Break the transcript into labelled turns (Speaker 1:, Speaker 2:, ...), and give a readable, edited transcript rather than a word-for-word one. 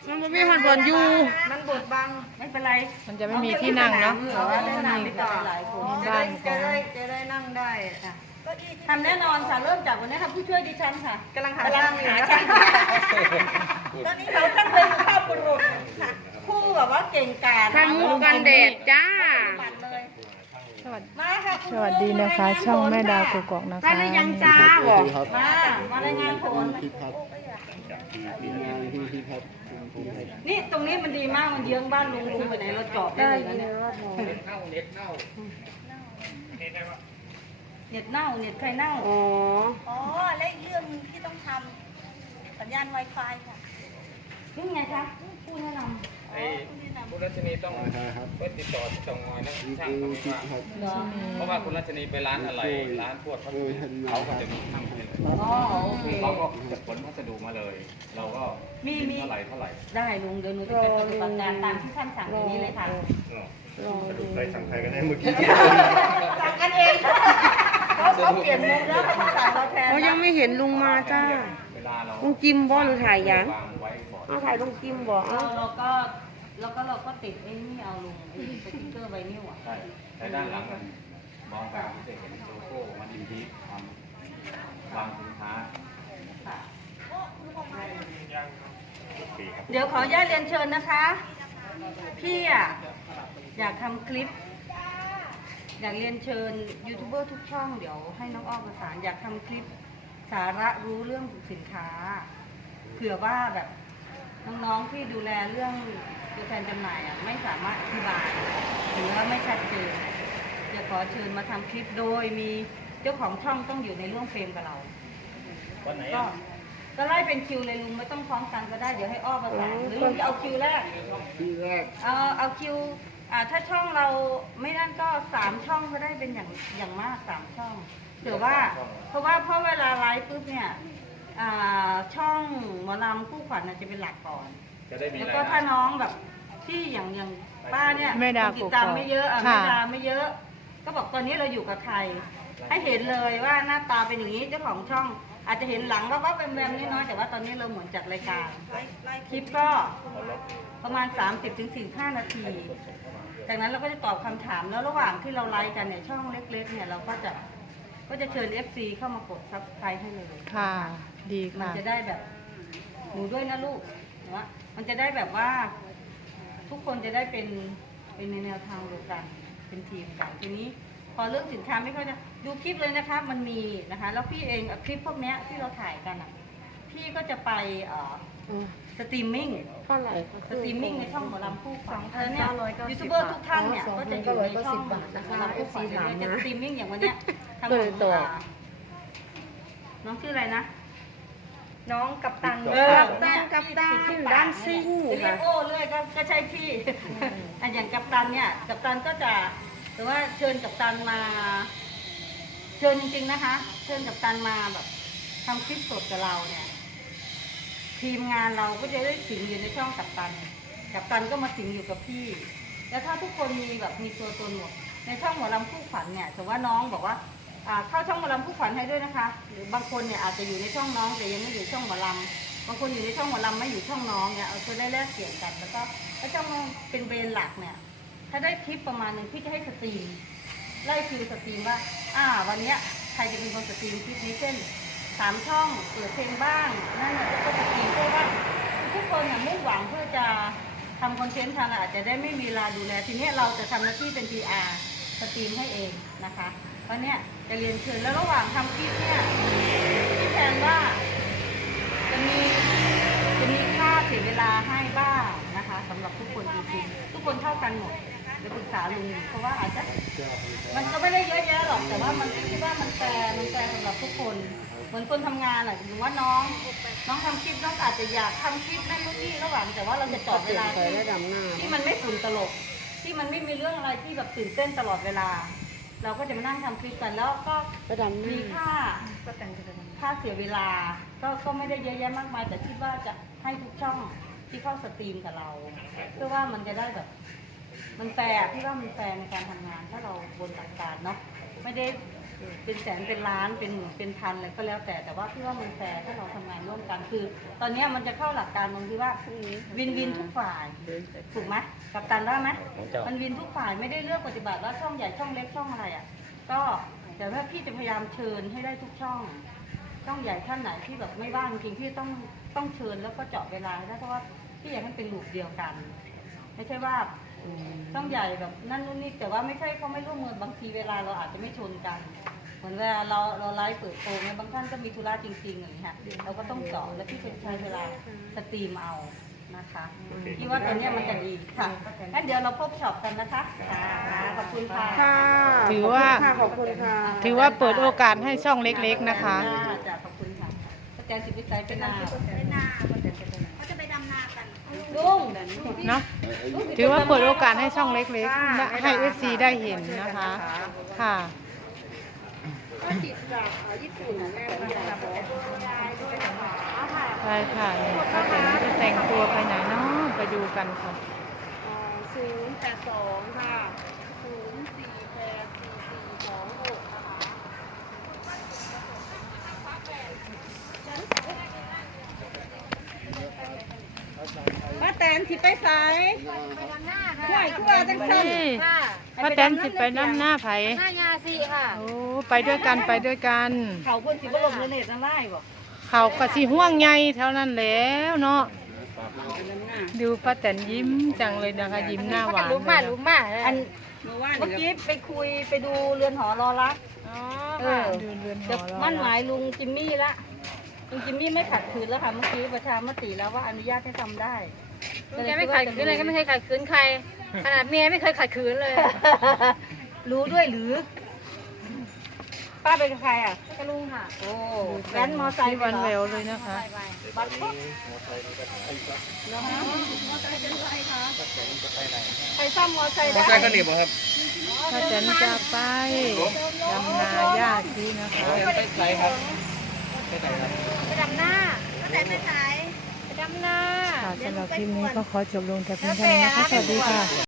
Speaker 1: มันไม่มีหันบอลอยู่
Speaker 2: มันบดบังไม่เป็นไร
Speaker 1: มันจะไม่มีที่นั่งเนาะ
Speaker 2: ได้นั่งไปต่อหลายคนจะได้นั่งได้ทำแน่นอนค่ะเริ่มจากวันนี้ค่ะผู้ช่วยดิฉันค่ะกำลังหาช่างอยู่ตอนนี้เราตั้งเป็นภาพบุรุษค่ะผู้แบบว่าเก่งกาจ
Speaker 1: ทำมุกกันแดดจ้าสวัสดีนะคะช่องแม่ดาวกุกอกนะคะได้ยังจ้าบอก
Speaker 2: มารายงานผลนี่ตรงนี้มันดีมากมันเยื้องบ้านลุงไปไหนเราจอดได้เลยเนี่ยเน็ตเน่าเน็ตใครเน่า
Speaker 3: อ๋อและอีกเรื่องนึงที่ต้องทำสัญญาณ Wi-Fi ค่ะ
Speaker 2: นี่ไงคะผู้แนะนำ
Speaker 4: คุณรัชนีต้องเพื่อติดต่อที่ช่องงอยนะช่างเขาไม่ว่างเพราะว่าคุณรัชนีไปร้านอะไรร้านพวดเขาก็จะมีช่างให้เลยเราก็จะขนพัสดุมาเลยเราก็มีเท่าไหร่
Speaker 2: ได้ลุงเดี๋ยวหนูจะเป็นปฏิบัติการตามที่ท่านสั่งอย่างนี้เลยค่ะ
Speaker 4: สรุปใครสั่งใครกันแน่เมื่อกี้
Speaker 2: สั่งกันเองเขาเปลี่ยนมุมแล้วเขาสั่งเราแทน
Speaker 1: เขายังไม่เห็นลุงมาจ้าลุงจิมบ่หรือถ่ายยังเอาถ่ายลุงจิมบ่
Speaker 2: เราก็ติดไอ้นี่เอาลุงสติ๊กเกอร์ไวนิวอ่ะ
Speaker 4: ใช้ด้านหลังมองไปจะเห็นโลโก้มันอินทีวางสินค้า
Speaker 2: เดี๋ยวขออนุญาตเรียนเชิญนะคะพี่อ่ะอยากทำคลิปอยากเรียนเชิญยูทูบเบอร์ทุกช่องเดี๋ยวให้น้องอ้อมประสานอยากทำคลิปสาระรู้เรื่องสินค้าเผื่อว่าแบบน้องๆที่ดูแลเรื่องตัวแทนจำหน่ายอ่ะไม่สามารถอธิบายหรือว่าไม่ชัดเจนจะขอเชิญมาทำคลิปโดยมีเจ้าของช่องต้องอยู่ในร่วมเฟรมกับเรา
Speaker 4: วันไหน
Speaker 2: ก็ไล่เป็นคิวเลยลุงไม่ต้องพร้อมกันก็ได้เดี๋ยวให้อ้อมประสานหรือลุงจะเอาคิวแรกเอาคิวถ้าช่องเราไม่นั่นก็3 ช่องก็ได้เป็นอย่างมาก3 ช่องเดี๋ยวว่าเพราะเวลาไลฟ์ปุ๊บเนี่ยช่องหมอลำคู่ขวัญจะเป็นหลักก่อนแล้วก็ถ้าน้องแบบที่อย่างป้าเนี่ยติดตามไม่เยอะไม่ดาไม่เยอะก็บอกตอนนี้เราอยู่กับใครให้เห็นเลยว่าหน้าตาเป็นอย่างนี้เจ้าของช่องอาจจะเห็นหลังว่าเป็นแวมน้อยๆแต่ว่าตอนนี้เราเหมือนจัดรายการคลิปก็ประมาณ 30-45 นาทีจากนั้นเราก็จะตอบคำถามแล้วระหว่างที่เราไลฟ์กันเนี่ยช่องเล็กๆเนี่ยเราก็จะเชิญ FC เข้ามากดซับสไครต์ให้เลย
Speaker 1: ค่ะดีค่ะ
Speaker 2: มันจะได้แบบหนูด้วยนะลูกนะมันจะได้แบบว่าทุกคนจะได้เป็นในแนวทางเดียวกันเป็นทีมกันทีนี้พอเรื่องสินค้าไม่ค่อยจะดูคลิปเลยนะคะมันมีนะคะแล้วพี่เองคลิปพวกนี้ที่เราถ่ายกันอ่ะพี่ก็จะไปสตรีมมิ่ง
Speaker 1: เท่าไหร่
Speaker 2: สตรีมมิ่งในช่องหมอลำคู่ฝังเนี่ยยูทูบเบอร์ทุกท่านเนี่ยก็จะอยู่ในช่องหมอลำคู่ฝังจะสตรีมมิ่งอย่างวันเนี้ยทำของน้องชื่ออะไรนะ
Speaker 3: น้องกัปตัน
Speaker 2: ชื่อด้านซิ่งเรียกโอ้เรื่อยก็ใช่ที่อย่างกัปตันเนี่ยกัปตันก็จะหรือว่าเชิญกัปตันมาเชิญจริงๆนะคะเชิญกัปตันมาแบบทำคลิปสดกับเราเนี่ยทีมงานเราก็จะได้สิงอยู่ในช่องกัปตันก็มาสิงอยู่กับพี่แล้วถ้าทุกคนมีตัวตนหมดในช่องหมอลำคู่ขวัญเนี่ยแต่ว่าน้องบอกว่าเข้าช่องหมอลำคู่ขวัญให้ด้วยนะคะหรือบางคนเนี่ยอาจจะอยู่ในช่องน้องแต่ยังไม่อยู่ช่องหมอลำบางคนอยู่ในช่องหมอลำไม่อยู่ช่องน้องเนี่ยเอาจะได้แลกเปลี่ยนกันแล้วก็ถ้าช่องเป็นเบนหลักเนี่ยถ้าได้คลิปประมาณนึงพี่จะให้สตรีมไล่คิวสตรีมว่าวันนี้ใครจะเป็นคนสตรีมคลิปนี้เช่น3 ช่องเปิดเพลงบ้างนั่นก็สตรีมเพื่อว่าทุกคนมุ่งหวังเพื่อจะทำคอนเทนต์ทางอาจจะได้ไม่มีเวลาดูแลทีนี้เราจะทำหน้าที่เป็น PR สตรีมให้เองนะคะวันนี้จะเรียนเชิญแล้วระหว่างทำคลิปเนี่ยพี่แทนว่าจะมีค่าเสียเวลาให้บ้างนะคะสำหรับทุกคนจริงๆทุกคนเท่ากันหมดจะปรึกษาลุงเพราะว่าอาจจะมันก็ไม่ได้เยอะแยะหรอกแต่ว่ามันคิดว่ามันแฟร์สำหรับทุกคนเหมือนคนทำงานหรือว่าน้องทำคลิปน้องอาจจะอยากทำคลิปนั่นนู่นนี่ระหว่างแต่ว่าเราจะจอดเวลาที่มันไม่ฝุ่นตลกที่มันไม่มีเรื่องอะไรที่แบบตื่นเต้นตลอดเวลาเราก็จะมานั่งทำคลิปกันแล้วก็มีค่าเสียเวลาก็ไม่ได้เยอะแยะมากมายแต่คิดว่าจะให้ทุกช่องที่เข้าสตรีมกับเราเพื่อว่ามันจะได้แบบมันแฟร์พี่ว่ามันแฟร์ในการทำงานถ้าเราบนหลักการเนาะไม่ได้เป็นแสนเป็นล้านเป็นหมื่นเป็นพันอะไรก็แล้วแต่ว่าพี่ว่ามันแฟร์ถ้าเราทำงานร่วมกันคือ ตอนนี้มันจะเข้าหลักการตรงที่ว่าวินวินทุกฝ่ายถูกไหมกัปตันได้ไหมมันวินทุกฝ่ายไม่ได้เลือกปฏิบัติว่าช่องใหญ่ช่องเล็กช่องอะไรอ่ะก็แต่ว่าพี่จะพยายามเชิญให้ได้ทุกช่องใหญ่ท่านไหนที่แบบไม่ว่างจริงพี่ต้องเชิญแล้วก็เจาะเวลาได้เพราะว่าพี่อยากให้เป็นลูปเดียวกัน ไม่ใช่ว่าต้องใหญ่แบบนั่นนู่นนี่แต่ว่าไม่ใช่เขาไม่ร่วมมือบางทีเวลาเราอาจจะไม่ชนกันเหมือนเวลาเราไลฟ์เปิดโปงเนี่ยบางท่านก็มีธุระจริงๆอย่างนี้ค่ะเราก็ต้องเจาะแล้วพี่เป็นใช้เวลาสตรีมเอานะคะพี่ว่าตอนนี้มันจะดีค่ะงั้นเดี๋ยวเราพบช็อปกันนะคะขอบคุณค่ะ
Speaker 1: ค่ะ
Speaker 5: ถือว่า
Speaker 1: ขอบคุณค่ะ
Speaker 5: ถือว่าเปิดโอกาสให้ช่องเล็กๆนะคะ
Speaker 2: จ้ะขอบคุณค่ะอาจารย์สิบวิสัยเป็นนา
Speaker 3: เป็นนาเขาจะไปดำนากัน
Speaker 2: ลุง
Speaker 5: เนาะถือว่าเปิดโอกาสให้ช่องเล็กๆและให้ FC ได้เห็นนะคะ ค่ะ
Speaker 1: ก็ติดจากญี่ปุ่นแม่มาจากยายด้วยนะคะ
Speaker 5: ใช่ค่ะป้าแตนจะแต่งตัวไปไหนเนาะไปดูกันค่ะ
Speaker 1: 082ค่ะ0484426นะคะป้าแตนที่ไปสายห่วยขั้วจังสัน
Speaker 5: นี่ป้าแตนสิไปน้ำหน้าไผ
Speaker 3: หน้างาซีค่ะ
Speaker 5: โอ้ไปด้วยกันไปด้วยกัน
Speaker 2: เขาคนสิบลมเลยเนี่ยจะไล่บ่
Speaker 5: เขาก็สิห่วงใยเท่านั้นแล้วเนาะดูป้าแตนยิ้มจังเลยนะคะ ยิ้มหน้าหวานเลยนะ
Speaker 2: อัน
Speaker 1: เมื่อวาน
Speaker 2: เมื่อกี้ไปคุยไปดูเรือนหอรอรัก
Speaker 5: ดูเรือนห
Speaker 2: จะ
Speaker 5: อรอ
Speaker 2: มั่นห
Speaker 5: รั
Speaker 2: มาย
Speaker 5: ก
Speaker 2: ลุงจิมมี่ละลุงจิมมี่ไม่ขัดขืนแล้วค่ะเมื่อกี้ประชามติแล้วว่าอนุญาตให้ทำได้
Speaker 3: ลุงแกไม่ขัดขืนเลยก็ไม่เคยขัดขืนใคร ขนาดเมียไม่เคยขัดขืนเลย
Speaker 2: รู้ด้วยหรือ ป้าเป็นใครอ่ะ
Speaker 3: กระลุงค่ะ
Speaker 2: โอ้แว้นมอไซ
Speaker 5: ที่
Speaker 2: ค์
Speaker 5: วัน
Speaker 2: เห
Speaker 5: แว
Speaker 2: รอ
Speaker 5: วเลยนะคะ
Speaker 2: บัตรปุ๊บใครซ่อมมอไซค์ได้
Speaker 4: ใช่ก็หนีบครับ
Speaker 5: ป้าแตนจะไปดำนาหญ้าที่นะคะ
Speaker 4: ไปไหนครับไปไหนครับ
Speaker 3: ไปดำหน้าก็แต่ไม่ขายไปดำหน้า
Speaker 5: ค่ะสำหรับคลิปนี้ก็ขอจบลงแต่เพียงเท่านี้นะคะสวัสดีค่ะ